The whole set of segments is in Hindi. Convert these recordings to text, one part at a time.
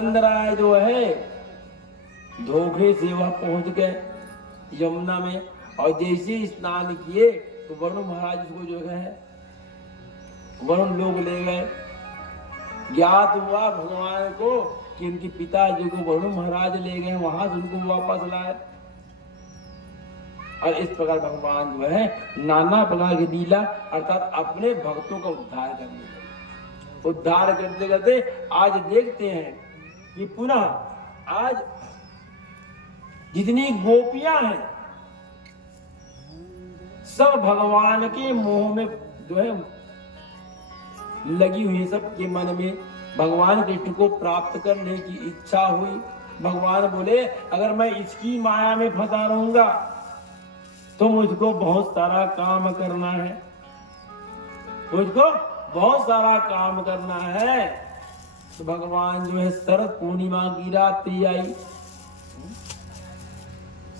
चंद्राय जो है धोखे से वह पहुंच गए यमुना में, और जैसे ही स्नान किए तो वरुण महाराज को जो है वरुण लोग ले गए। ज्ञात हुआ भगवान को कि उनके पिताजी को वरुण महाराज ले गए, वहां से उनको वापस लाए। और इस प्रकार भगवान जो है नाना प्रकार की लीला अर्थात अपने भक्तों का उद्धार करने लगे। उद्धार करते करते आज देखते हैं कि पुनः आज जितनी गोपियां हैं सब भगवान के मोह में जो है लगी हुई, सबके मन में भगवान कृष्ण को प्राप्त करने की इच्छा हुई। भगवान बोले अगर मैं इसकी माया में फंसा रहूंगा तो मुझको बहुत सारा काम करना है, मुझको बहुत सारा काम करना है। तो भगवान जो है शरद पूर्णिमा की रात आई।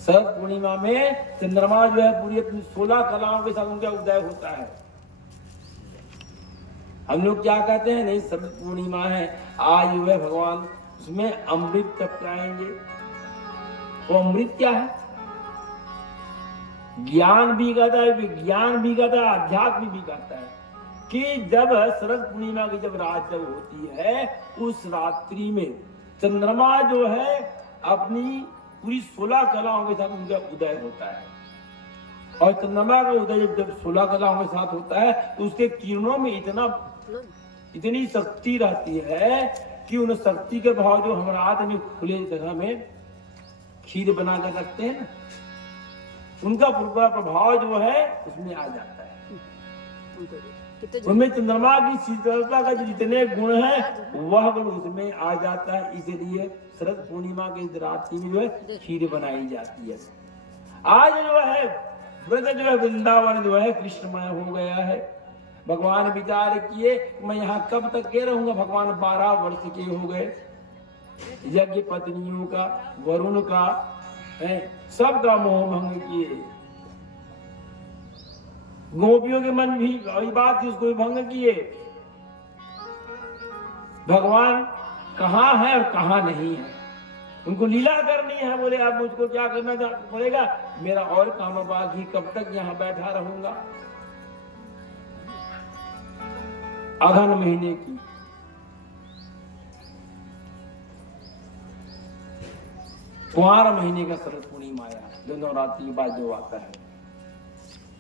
शरद पूर्णिमा में चंद्रमा जो है पूरी अपनी 16 कलाओं के साथ उनका उदय होता है। हम लोग क्या कहते हैं, नहीं शरद पूर्णिमा है आज जो है भगवान उसमें अमृत टपकाएंगे। वो अमृत क्या है? ज्ञान भी कहता है, विज्ञान भी कहता है, अध्यात्म भी कहता है कि जब शरद पूर्णिमा की जब रात जब होती है उस रात्रि में चंद्रमा जो है अपनी पूरी 16 कलाओं के साथ उनका उदय होता है। और चंद्रमा का उदय जब 16 कलाओं के साथ होता है तो उसके किरणों में इतनी शक्ति रहती है कि उन शक्ति के भाव जो हम रात में खुले जगह में खीर बना कर रखते हैं ना, उनका पूरा प्रभाव जो है उसमें आ जाता है। उनमें चंद्रमा की शीतलता का जो जितने गुण है वह गुण उसमें आ जाता है। इसलिए शरद पूर्णिमा के रात्रि में जो है खीर बनाई जाती है। आज जो है व्रत जो है वृंदावन जो है कृष्णमय हो गया है। भगवान विचार किए मैं यहाँ कब तक के रहूंगा। भगवान 12 वर्ष के हो गए। यज्ञ पत्नियों का, वरुण का, सबका मोह भंग किए। गोपियों के मन भी वही बात थी, उसको भी भंग किए। भगवान कहाँ है और कहाँ नहीं है, उनको लीला करनी है। बोले अब मुझको क्या करना पड़ेगा, मेरा और काम बाकी, कब तक यहाँ बैठा रहूंगा। अगहन महीने की कुंवार महीने का शरद पूर्णिमा आया, जो नवरात्रि के बाद जो आता है।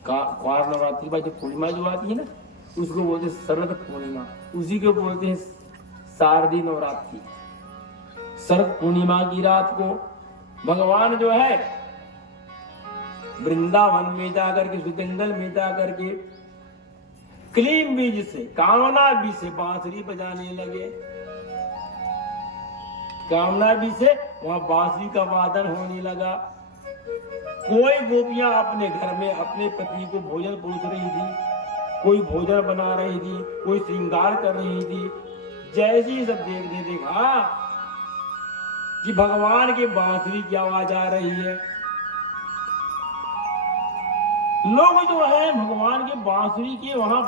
कुंवार नवरात्रि के बाद जो पूर्णिमा जो आती है ना उसको बोलते हैं शरद पूर्णिमा, उसी को बोलते हैं शारदीय नवरात्रि। शरद पूर्णिमा की रात को भगवान जो है वृंदावन में जाकर के, सुगंधल में जाकर के क्लीम बीज से, कामना बीज से बांसुरी बजाने लगे। कामना बीज से वहां बांसुरी का वादन होने लगा। कोई गोपियां अपने घर में अपने पति को भोजन परोस रही थी, कोई भोजन बना रही थी, कोई श्रृंगार कर रही थी। जैसे ही सब देखने देखा कि भगवान के बांसुरी की आवाज आ रही है, लोग जो है भगवान के बांसुरी के वहां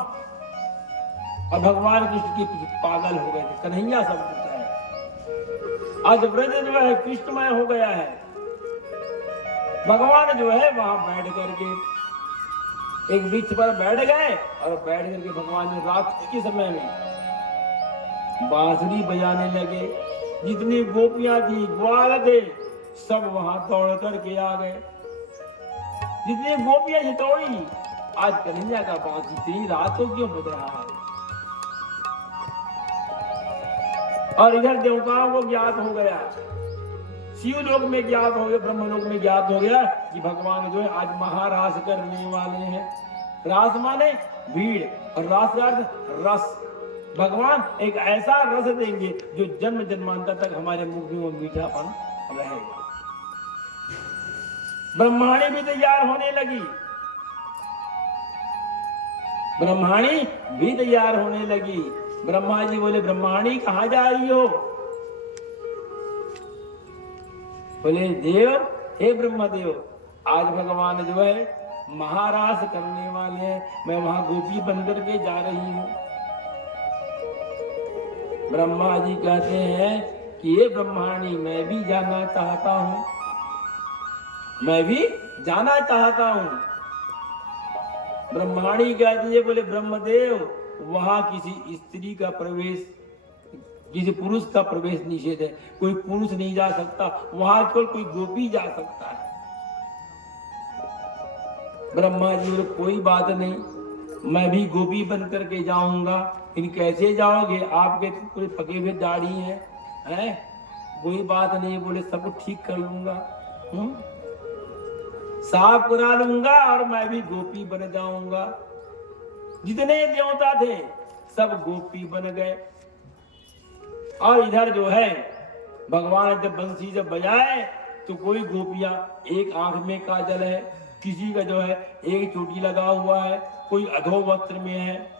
और भगवान कृष्ण के पीछे पागल हो गए थे। कन्हैया सब कुछ है। आज व्रत जो है कृष्णमय हो गया है। भगवान जो है वहां बैठ करके एक वृक्ष पर बैठ गए और बैठ करके भगवान ने रात्रि के समय में बांसुरी बजाने लगे। जितनी गोपियां थी, ग्वाल थे, सब वहां दौड़ करके आ गए। जितनी गोपियां हितोड़ी, आज कन्हैया का बांसुरी इतनी रातों क्यों बज रहा है। और इधर देवताओं को ज्ञात हो गया, शिव लोक में ज्ञात हो गया, ब्रह्म लोक में ज्ञात हो गया कि भगवान जो है आज महारास करने वाले हैं। रास माने भीड़ और रास का रस। भगवान एक ऐसा रस देंगे जो जन्म जन्मांतर तक हमारे मुख में वो मीठापन रहेगा। ब्रह्माणी भी तैयार होने लगी, ब्रह्माणी भी तैयार होने लगी। ब्रह्मा जी बोले ब्रह्माणी कहाँ जा रही हो। बोले देव, हे ब्रह्मदेव, आज भगवान जो है महारास करने वाले हैं, मैं वहां गोपी बन करके जा रही हूं। ब्रह्मा जी कहते हैं कि ये ब्रह्माणी मैं भी जाना चाहता हूं, मैं भी जाना चाहता हूं। ब्रह्माणी कहती है, बोले ब्रह्मदेव वहां किसी स्त्री का प्रवेश, किसी पुरुष का प्रवेश निषेध है, कोई पुरुष नहीं जा सकता वहां, केवल कोई गोपी जा सकता है। ब्रह्मा जी बोले कोई बात नहीं, मैं भी गोपी बन करके जाऊंगा। इन कैसे जाओगे, आपके तो पूरे पके हुए दाढ़ी हैं, कोई बात नहीं, बोले सब कुछ ठीक कर लूंगा, साफ करा लूंगा और मैं भी गोपी बन जाऊंगा। जितने देवता थे सब गोपी बन गए। और इधर जो है भगवान जब बंसी जब बजाए तो कोई गोपियां एक आंख में काजल है, किसी का जो है एक चोटी लगा हुआ है, कोई अधो वस्त्र में है।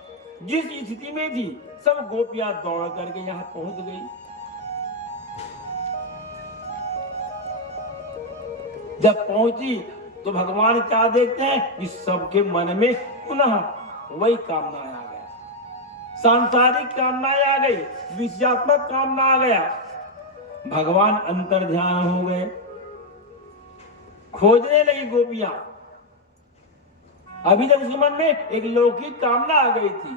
जिस स्थिति में थी सब गोपियां दौड़ करके यहाँ पहुंच गई। जब पहुंची तो भगवान क्या देखते हैं कि सबके मन में पुनः वही कामना आ गया, सांसारिक कामना आ गई, विषयात्मक कामना आ गया। भगवान अंतर ध्यान हो गए, खोजने लगी गोपियां। अभी तक उसके मन में एक लौकिक कामना आ गई थी,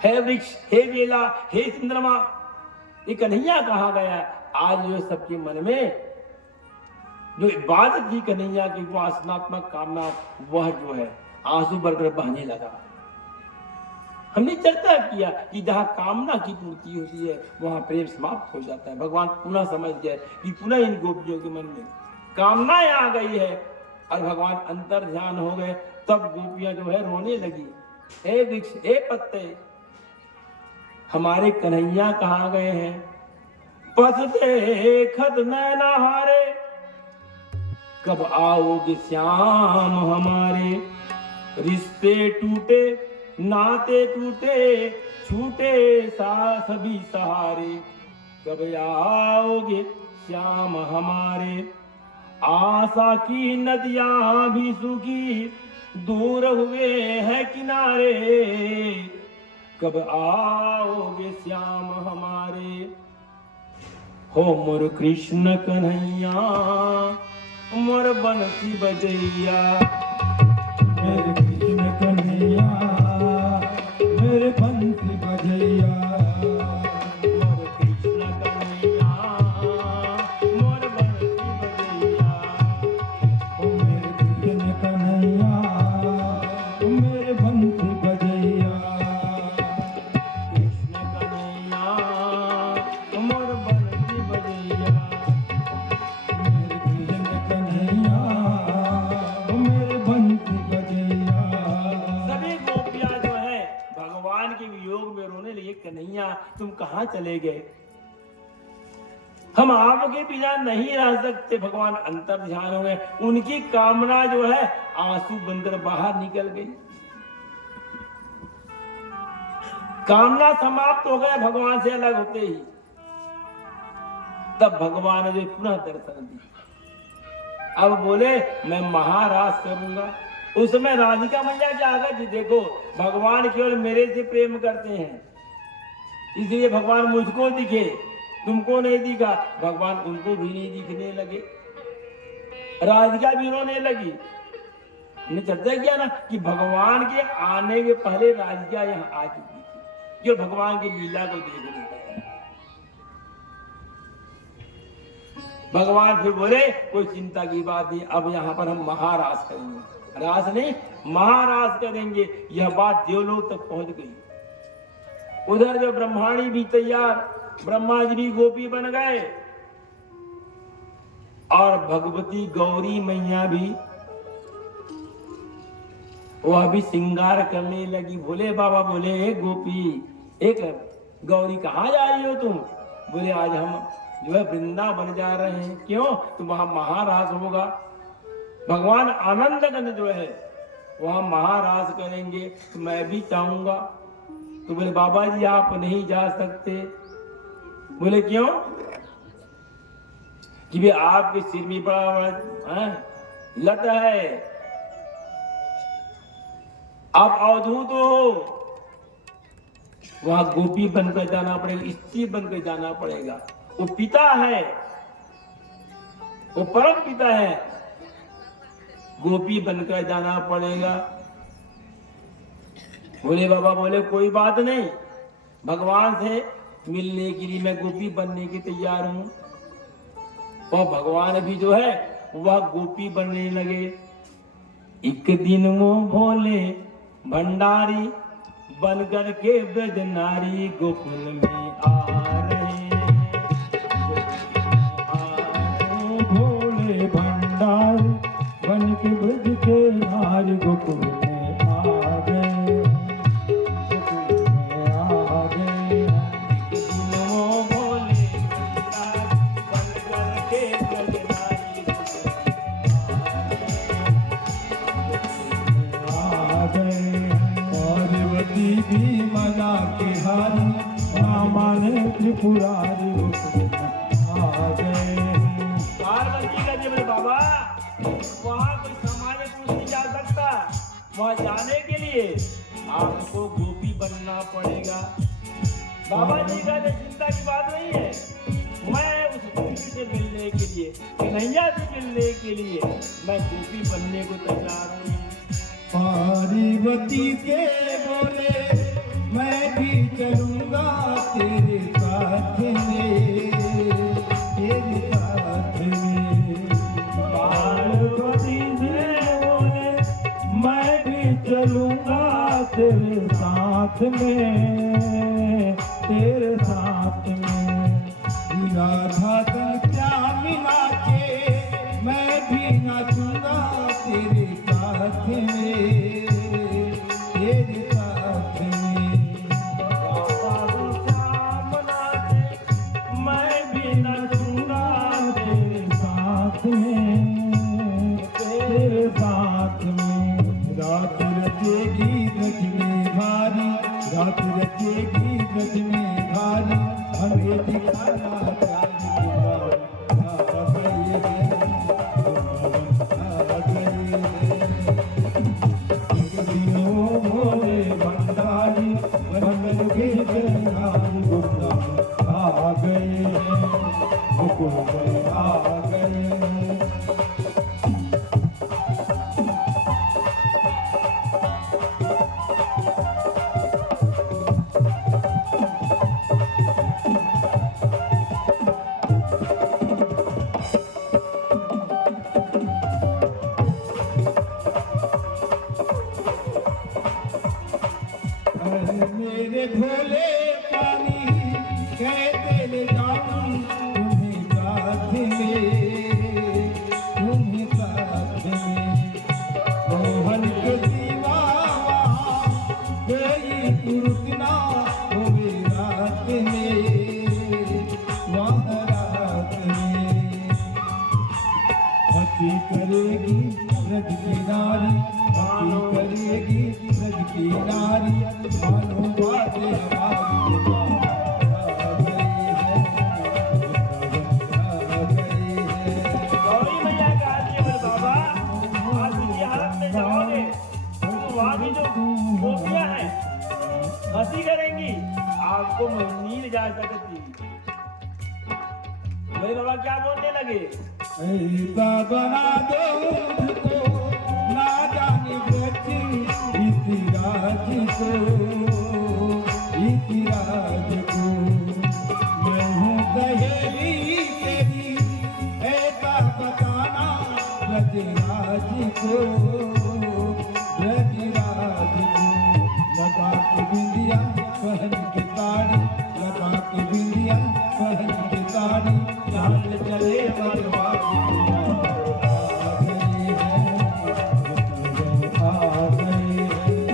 हे वृक्ष, हे बेला, हे चंद्रमा, ये कन्हैया कहाँ गया। आज जो सबके मन में जो बात थी कन्हैया की वासनात्मक कामना, वह जो है आंसू भरकर बहने लगा। हमने चर्चा किया कि जहां कामना की पूर्ति होती है वहां प्रेम समाप्त हो जाता है। भगवान पुनः समझ गए कि पुनः इन गोपियों के मन में कामनाएं आ गई है और भगवान अंतर ध्यान हो गए। तब गोपियां जो है रोने लगी, हे वृक्ष, हे पत्ते, हमारे कन्हैया कहाँ गए हैं। पथ देखत नैनहारे, कब आओगे श्याम हमारे। रिश्ते टूटे, नाते टूटे, छूटे सभी सहारे। कब आओगे श्याम हमारे। आशा की नदियां भी सूखी, दूर हुए हैं किनारे। कब आओगे श्याम हमारे। हो मोर कृष्ण कन्हैया, मोर बंसी बजैया। मेरे कृष्ण कन्हैया, मेरे बंसी बजैया। मोर कृष्ण कन्हैया, मोर बंसी बजैया। ओ मेरे कृष्ण कन्हैया, मेरे बंसी बजैया। कृष्ण कन्हैया, मोर बंसी बजैया। मेरे कृष्ण कन्हैया, मेरे बंसी बजैया। सभी गोपियां जो है भगवान के वियोग में रोने लगे, कन्हैया तुम कहाँ चले गए, हम आपके बिना नहीं रह सकते। भगवान अंतर ध्यान हो गए, उनकी कामना जो है आंसू बंदर बाहर निकल गई, कामना समाप्त हो गया भगवान से अलग होते ही। तब भगवान ने पुनः दर्शन दिया। अब बोले मैं महारास करूंगा। उस समय राधिका मैया क्या आ गई, देखो भगवान केवल मेरे से प्रेम करते हैं, इसलिए भगवान मुझको दिखे, तुमको नहीं दिखा। भगवान उनको भी नहीं दिखने लगे, राधिका भी रोने लगी। हमने चर्चा किया ना कि भगवान के आने के पहले राधिका यहाँ आ चुकी थी, जो भगवान की लीला को देखने लगी। भगवान फिर बोले कोई चिंता की बात नहीं, अब यहाँ पर हम महारास करेंगे। रास नहीं, महारास करेंगे। यह बात देवलोक तक पहुंच गई। उधर जो ब्रह्माणी भी तैयार, ब्रह्मा जी भी गोपी बन गए और भगवती गौरी मैया भी वह भी श्रृंगार करने लगी। बोले बाबा, बोले गोपी, एक गौरी कहाँ जा रही हो तुम। बोले आज हम जो है वृंदावन जा रहे हैं। क्यों, तो वहां महारास होगा, भगवान आनंद गंज जो है वहां महारास करेंगे, तो मैं भी चाहूंगा। तो बोले बाबा जी आप नहीं जा सकते। बोले क्यों, कि भी आपके सिर में बड़ा लट है, आप अवधूत हो, वहां गोपी बनकर जाना पड़ेगा, स्त्री बनकर जाना पड़ेगा। वो पिता है, वो परम पिता है, गोपी बनकर जाना पड़ेगा। बोले बाबा बोले कोई बात नहीं, भगवान से मिलने के लिए मैं गोपी बनने की तैयार हूं। और भगवान भी जो है वह गोपी बनने लगे। एक दिन वो भोले भंडारी बनकर के ब्रज नारी गोकुल में आ रहे, भोले भंडारी बन के ब्रज के नारी गोकुल में आ गए, गोकुल में आ गए। एक दिन वो भोले भंडारी बनकर के ब्रज नारी आ गए। पार्वती भी मना के हारी, रामा ने त्रिपुरारी गोकुल में आ गए। पार्वती का जब बाबा वहां कोई सामान्य पुरुष नहीं जा सकता, वहां जाने के लिए आपको गोपी बनना पड़ेगा। बाबा जी का चिंता की बात नहीं है, मैं उस गोपी से मिलने के लिए, कन्हैया से मिलने के लिए मैं गोपी बनने को तैयार हूँ। पार्वती से बोले मैं भी चलूंगा तेरे साथ में, तेरे साथ में। पार्वती से बोले मैं भी चलूंगा तेरे साथ में, तेरे साथ में। राधा क्या मिला के मैं भी नाचूंगा तेरे साथ में, तेरे साथ में। बाबा श्याम नाचे, मैं भी नाचूंगा तेरे साथ में, तेरे साथ में। रात रचेगी ब्रज में भारी, रात रचेगी ब्रज में भारी, हमें दिखाना भोले भंडारी बन के नारी गोकुल आ गए, गोकुल आ गए। मेरे भोले पानी कहते ले जाऊं तुम्हें साथ में, तुम्हें साथ में। मोहन के सिवा कोई पुरुष ना होवे रात में, वहाँ रात में। हंसी करेगी ब्रज की नारी, हंसी करेगी ब्रज की नारी, मानो बातें हमारी आ गई है, आ गई है। गौरी मैया का आरती है बाबा, आप इसी हालत में जाओगे तो वहां भी जो गोपियां हैं हंसी करेंगी, आपको नींद जा सकती। मेरे बाबा क्या बोलने लगे, ऐसा बना दो मुझको ना जाने बची इस राज को, इस राज को। मैं हूँ सहेली तेरी ऐसा बताना ब्रजराज को, ब्रजराज को। लगा के बिंदिया पहन के साड़ी, लगा के बिंदिया पहन के साड़ी, चाल चले बलवान आ गए हैं, आ गए हैं।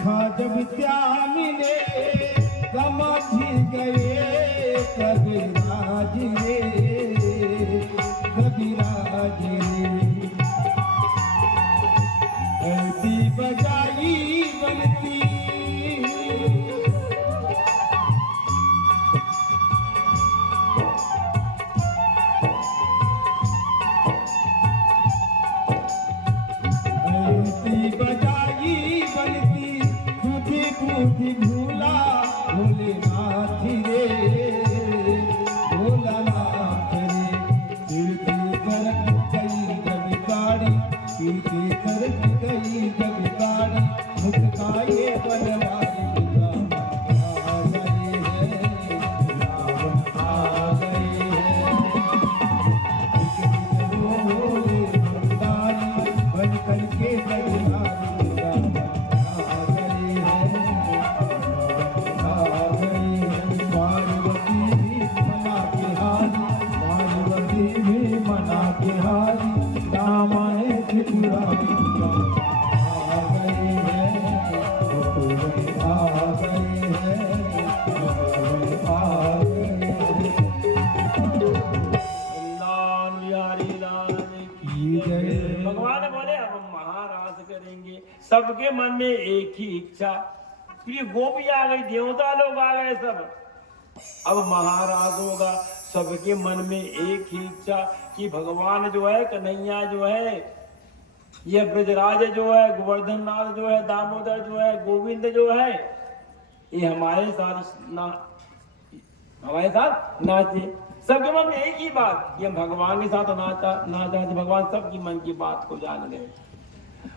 देखा जब त्यामिने समझ गए कबीराज रे कबीराज रे ऐसी बजाई बनती बजाई बनती टूटी टूटी भूला भोलेनाथ रे भोलानाथ रे कीर्ति करक गई जब गाड़ी कीर्ति करक गई जब गाड़ी मुख का ये बनवारी आ गए हैं रावण आ गए हैं बन करके भगवान बोले अब हम महाराज करेंगे। सबके मन में एक ही इच्छा, फिर गोपी आ गई, देवता लोग आ गए, सब अब महाराज होगा। सबके मन में एक ही इच्छा कि भगवान जो है, कन्हैया जो है, ये ब्रजराज जो है, गोवर्धन नाथ जो है, दामोदर जो है, गोविंद जो है, ये हमारे साथ नाचे। सबके मन में एक ही बात कि हम भगवान के साथ नाचा। भगवान सबकी मन की बात को जान गए।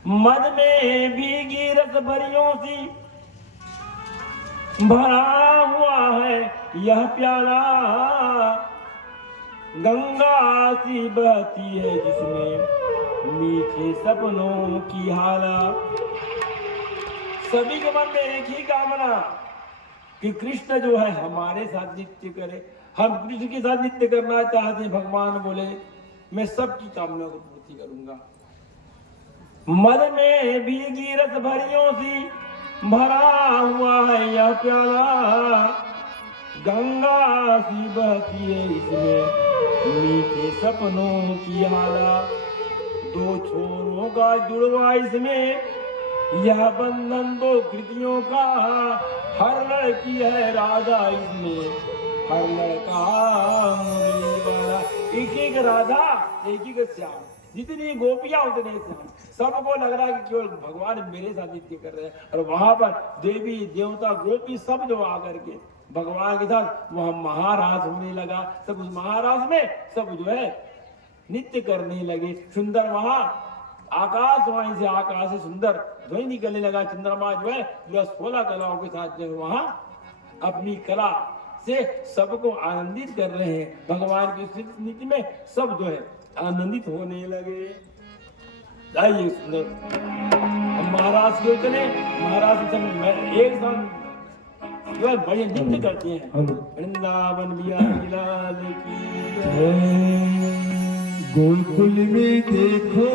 मन में भीगी रस भरियों सी भरा हुआ है यह प्याला, गंगा सी बहती है जिसमें मीठे सपनों की हाला। सभी के मन में एक ही कामना कि कृष्ण जो है हमारे साथ नृत्य करे। हम कृष्ण के साथ नृत्य करना चाहते हैं। भगवान बोले मैं सबकी कामना को पूर्ति करूंगा। मन में भीगी रस भरियों सी भरा हुआ है यह प्याला, गंगा सी बहती है इसमें मीठे सपनों की हाला। दो छोरों का जुड़वा इसमें यह बंधन दो कृतियों का, हर लड़की है राधा इसमें हर लड़का मुरली वाला। एक एक राधा एक एक श्याम, जितनी गोपियां उतने श्याम। सबको लग रहा है कि केवल भगवान मेरे साथ नृत्य कर रहे हैं। और वहां पर देवी देवता गोपी सब जो आकर के भगवान के साथ वहां महारास होने लगा। सब उस महारास में सब जो है नृत्य करने लगे। सुंदर वहां आकाश, वहीं से आकाश से सुंदर ध्वनि निकलने लगा। चंद्रमा जो है पूरा 16 कलाओं के साथ जो है वहां अपनी कला से सबको आनंदित कर रहे हैं। भगवान की नीति में सब जो है आनंदित होने लगे। आइए सुंदर महाराज के उतने महाराज एक साथ जो है बड़े नृत्य करते हैं। वृंदावन बिहारी लाल की गोकुल में देखो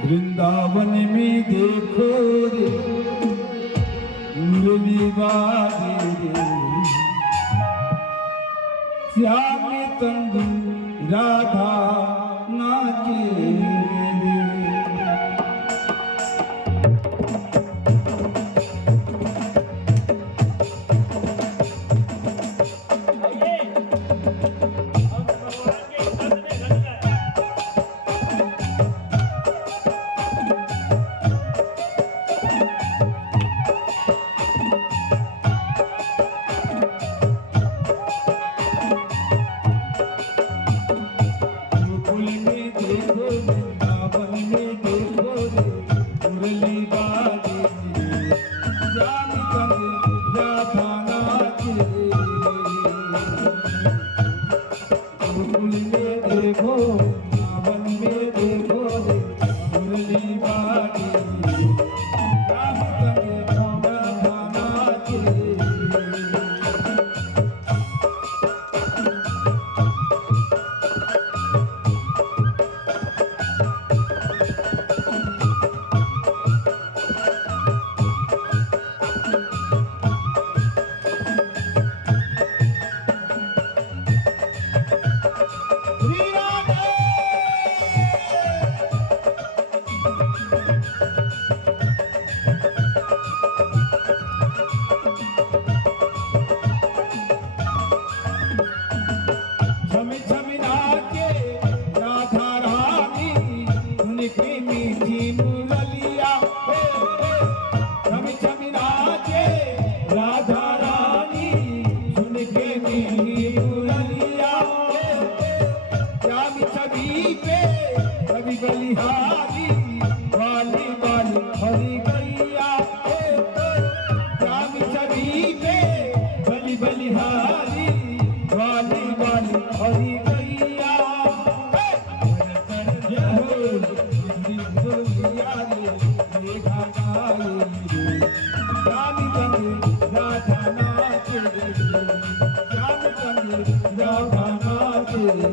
वृंदावन में देखो रे मुरली बाजे रे श्याम तंदू राधा नाचे आए श्याम संग राधा नाचे श्याम संग राधा नाचे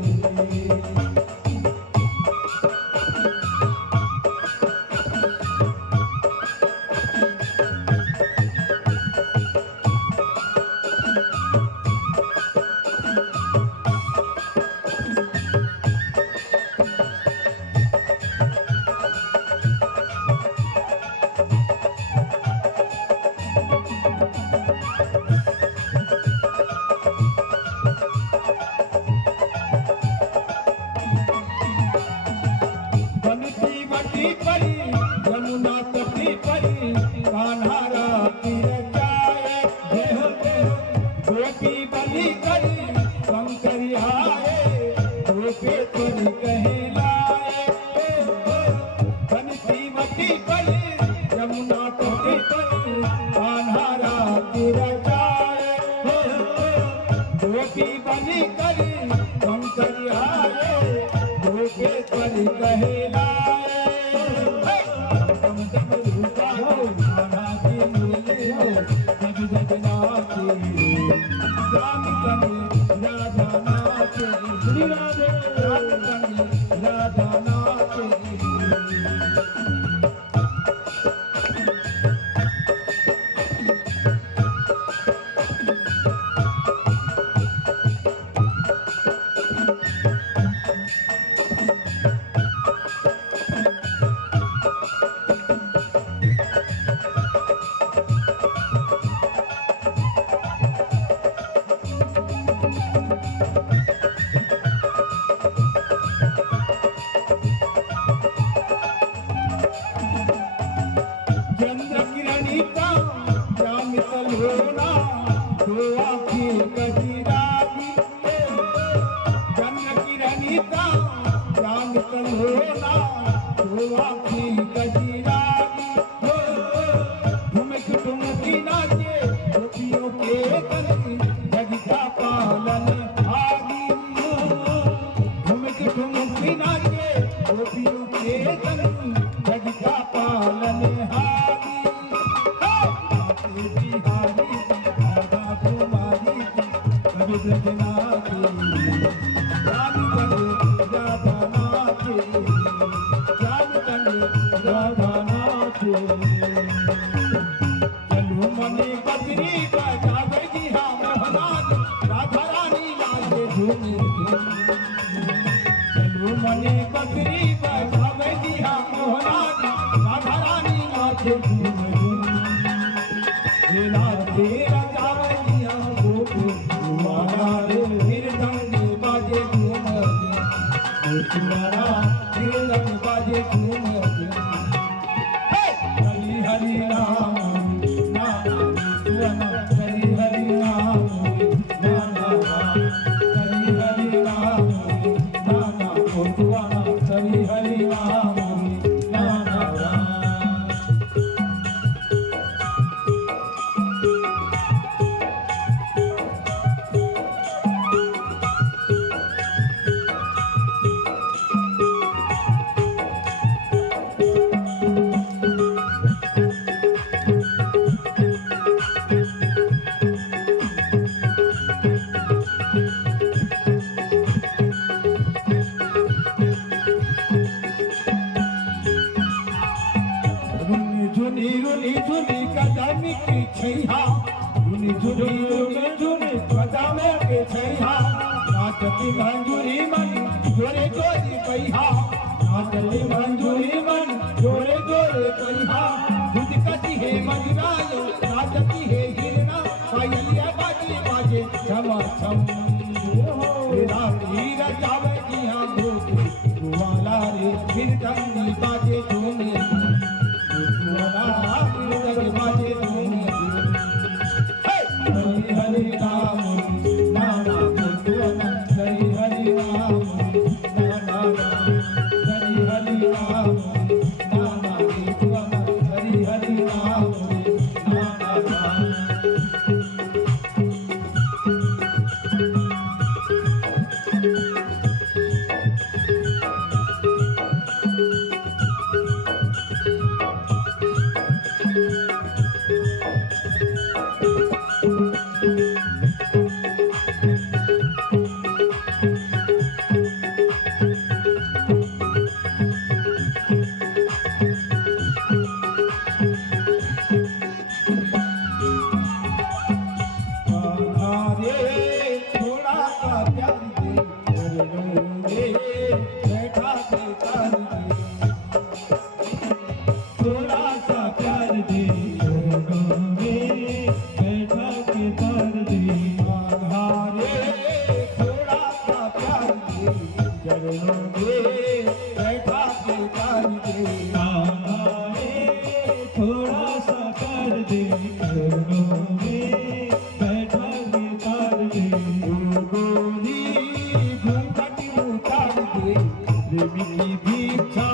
दे चरणों में बैठा के तार दे गोरी घूंघट उतार दे प्रेमी की दीक्षा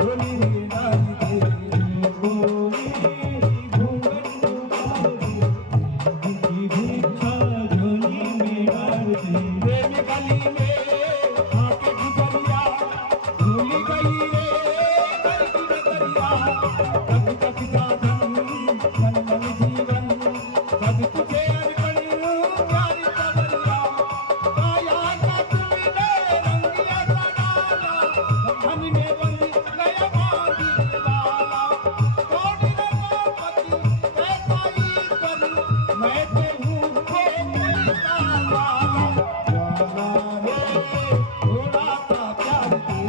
झोली में डाल दे गोरी घूंघट उतार दे प्रेमी की दीक्षा झोली में डाल दे प्रेमी गली में आके गुजरिया भूली गई रे गली की नगरिया तक तक जाधन मन मन जीवन सब तुझे अर्पण प्यारी कमरिया काया का तुमने रंगिया सडाला मन में बंद गया बांधी वाला कोटि पति ऐसा ईश्वर मैं तो हूँ कोई वाला रे थोड़ा सा प्यार दे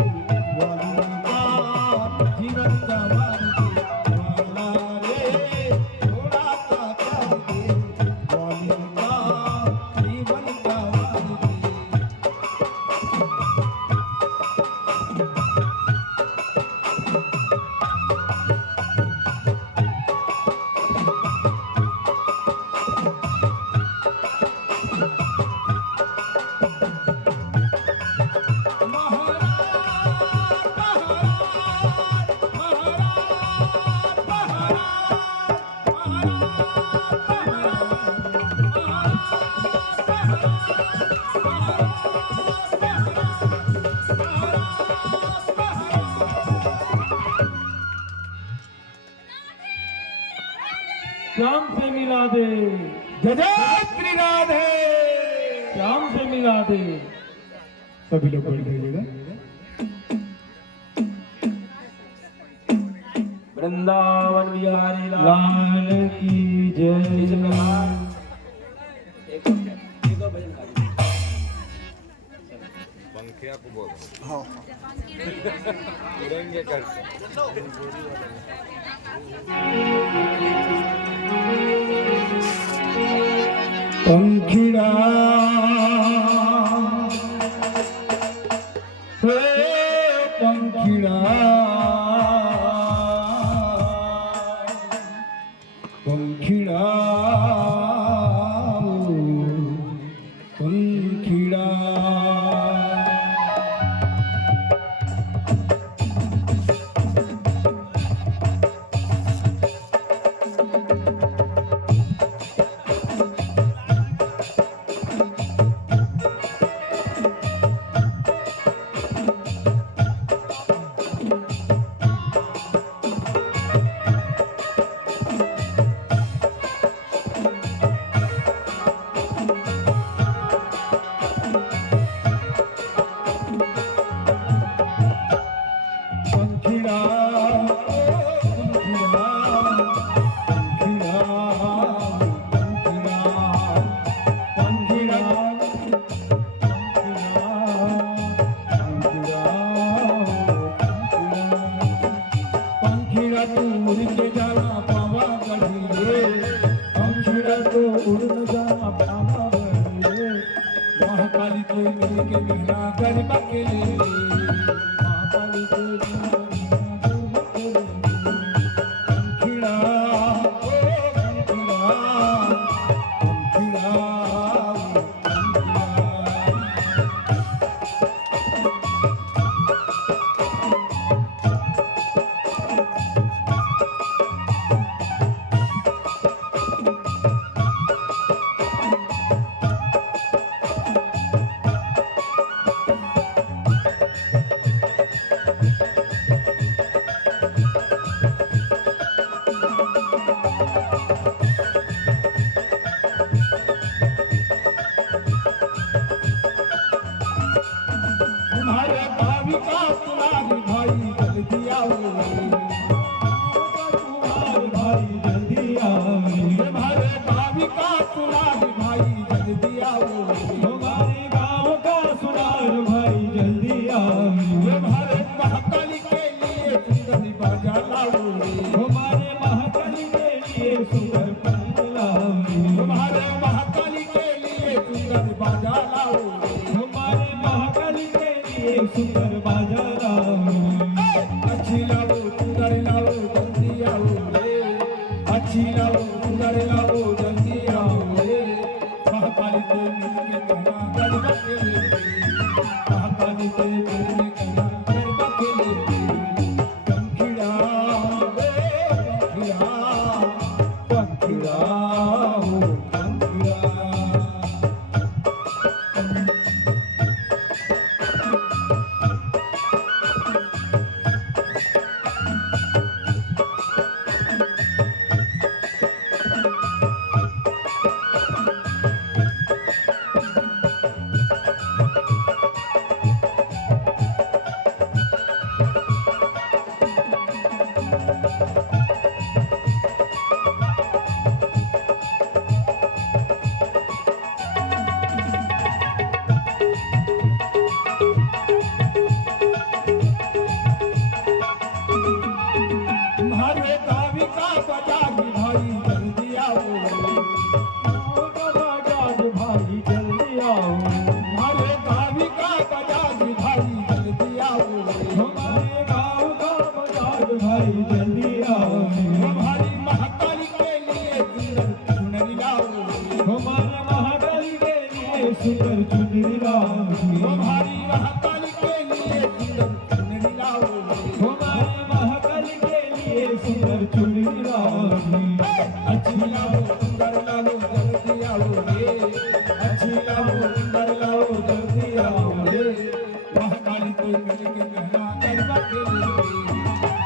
वाली का जीवन का मान दे वाला रे थोड़ा सा प्यार दे वाली का जीवन का मान दे श्याम से मिला दे, जय राधे श्याम से मिला दे। सभी लोग बैठ जाइएगा वृंदावन बिहारी लाल लाल की इस जय। प्रकार एक और भजन गाइए। पंखिया को बोल उड़ेंगे कैसे पंखिड़ा हे पंखिड़ा पंखिड़ा पंखिड़ा पंखिड़ा पंखिड़ा पंखिड़ा पंखिड़ा पंखिड़ा तू उड़ के जाना पावा गढ़ी रे पंखिड़ा तो उड़ न जाना पावा गढ़ी रे महाकाली तो मिल के मिला गरबा के लिए महाकाली तो पंखिड़ा पंखिड़ा पंखिड़ा तुम्हारे भाभी का सुनार भाई जल्दी आओ तुम्हारे भाई जल्दी आओ तुम्हारे भाभी का सुनार भाई जल्दी आओ हमारे गाँव का सुनार भाई जल्दी आओ तुम्हारे महाकाली के लिए सुंदरी बाजा लाओ हमारे महाकाली के लिए अच्छी लाओ सुंदर लाओ जल्दी आओ रे महाकाली से मिलके कहना गरबा खेले महाकाली से मिलके कहना गरबा खेले पंखिड़ा रे पंखिड़ा पंखिड़ा हो पंखिड़ा हरे गावी का बजाज भाई जल्दी आओ बजाज भाई जल्दी आओ हरे गावी का बजाज भाई जल्दी आओ हमारे गाँव का बजाज भाई जल्दी आओ हमारी महाकाली के लिए सुंदर चुनरी लाओ हमारे महाकाली के लिए सुंदर चुनरी लाओ हमारी महाकाली के लिए सुंदर चुनरी लाओ हमारे महाकाली के लिए सुंदर चुनरी लाओ अच्छी लाओ सुंदर लाओ जल्दी आओ रे अच्छी लाओ सुंदर लाओ जल्दी आओ रे महाकाली को मिलके कहना गरबा खेले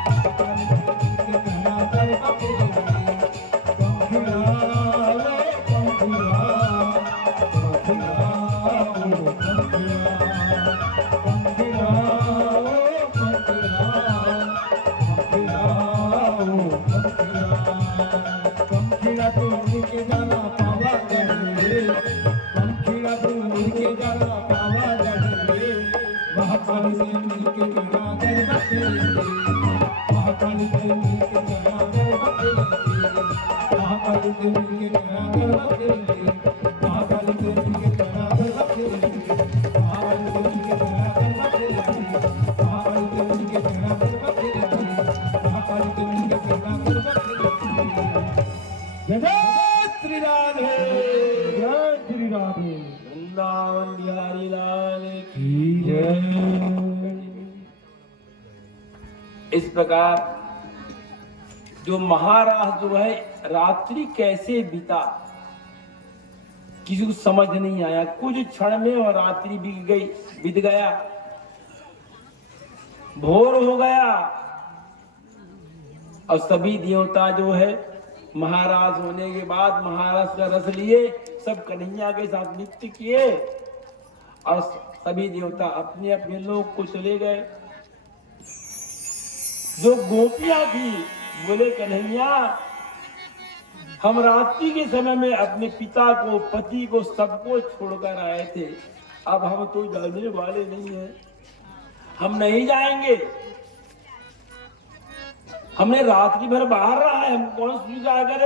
महाकाली को मिलके कहना गरबा खेले पंखिड़ा रे पंखिड़ा पंखिड़ा ओ पंखिड़ा पंखिड़ा ओ पंखिड़ा पंखिड़ा ओ पंखिड़ा तू उड़के जाना पावा रे पंखिड़ा तू उड़के जाना पावा रे महाकाली से मिलके कहना गरबा खेले महाकाली से मिलके कहना गरबा खेले महाकाली से मिलके कहना गरबा खेले महाकाली से मिलके कहना गरबा खेले महाकाली से मिलके कहना गरबा खेले महाकाली से मिलके कहना गरबा खेले महाकाली से मिलके कहना गरबा खेले जय श्री राधे जय श्री राधे वृंदावन बिहारी लाल की जय इस प्रकार जो महाराज जो है रात्रि कैसे बीता किसी को समझ नहीं आया। कुछ क्षण में और रात्रि बीत गया, भोर हो गया और सभी देवता जो है महाराज होने के बाद महाराज का रस लिए सब कन्हैया के साथ नृत्य किए और सभी देवता अपने अपने लोक को चले गए। जो गोपियां थी बोले कन्हैया हम रात्रि के समय में अपने पिता को पति को सबको छोड़कर आए थे, अब हम तो जाने वाले नहीं हैं, हम नहीं जाएंगे। हमने रात्रि भर बाहर रहा है, हम कौन स्वीकार करें।